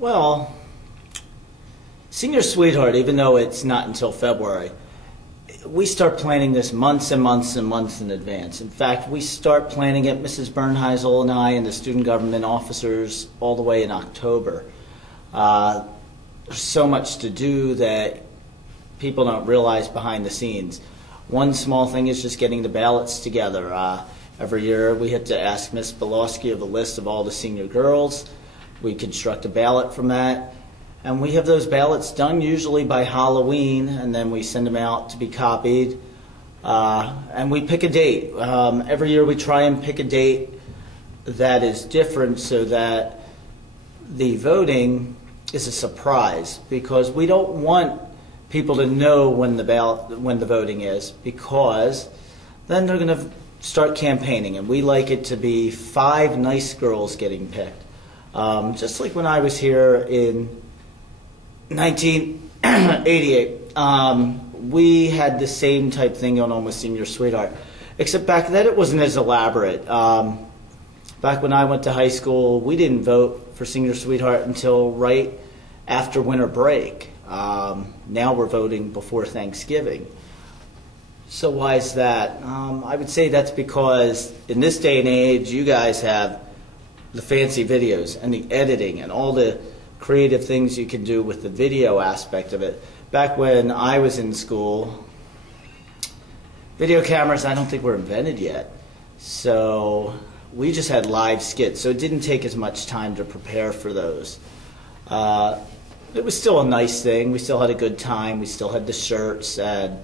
Well, Senior Sweetheart, even though it's not until February, we start planning this months and months and months in advance. In fact, we start planning it, Mrs. Bernheisel and I and the student government officers, all the way in October. There's so much to do that people don't realize behind the scenes. One small thing is just getting the ballots together. Every year we have to ask Ms. Belowski of a list of all the senior girls. We construct a ballot from that. And we have those ballots done usually by Halloween, and then we send them out to be copied. And we pick a date. Every year we try and pick a date that is different so that the voting is a surprise, because we don't want people to know when the voting is, because then they're going to start campaigning, and we like it to be 5 nice girls getting picked. Just like when I was here in 1988, we had the same type thing going on with Senior Sweetheart, except back then it wasn't as elaborate. Back when I went to high school, we didn't vote for Senior Sweetheart until right after winter break. Now we're voting before Thanksgiving. So why is that? I would say that's because in this day and age, you guys have the fancy videos and the editing and all the creative things you can do with the video aspect of it. Back when I was in school, video cameras I don't think were invented yet. So we just had live skits, so it didn't take as much time to prepare for those. It was still a nice thing. We still had a good time. We still had the shirts, and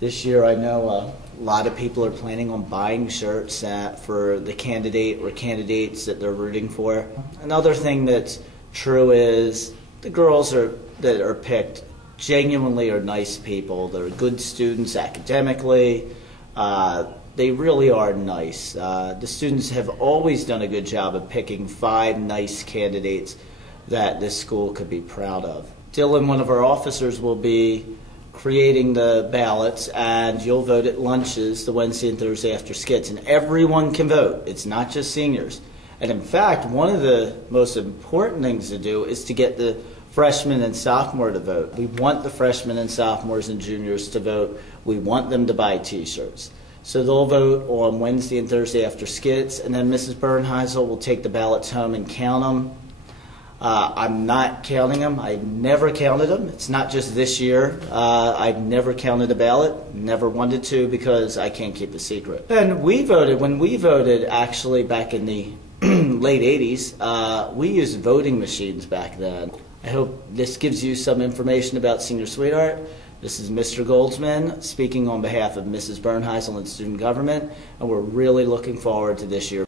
this year I know a lot of people are planning on buying shirts for the candidate or candidates that they're rooting for. Another thing that's true is the girls that are picked genuinely are nice people. They're good students academically. They really are nice. The students have always done a good job of picking 5 nice candidates that this school could be proud of. Dylan, one of our officers, will be creating the ballots, and you'll vote at lunches the Wednesday and Thursday after skits, and everyone can vote. It's not just seniors. And in fact, one of the most important things to do is to get the freshmen and sophomore to vote. We want the freshmen and sophomores and juniors to vote. We want them to buy t-shirts. So they'll vote on Wednesday and Thursday after skits, and then Mrs. Bernheisel will take the ballots home and count them. I'm not counting them. I've never counted them. It's not just this year. I've never counted a ballot, never wanted to, because I can't keep a secret. And when we voted actually back in the late 80s, we used voting machines back then. I hope this gives you some information about Senior Sweetheart. This is Mr. Goldsman speaking on behalf of Mrs. Bernheisel and student government, and we're really looking forward to this year.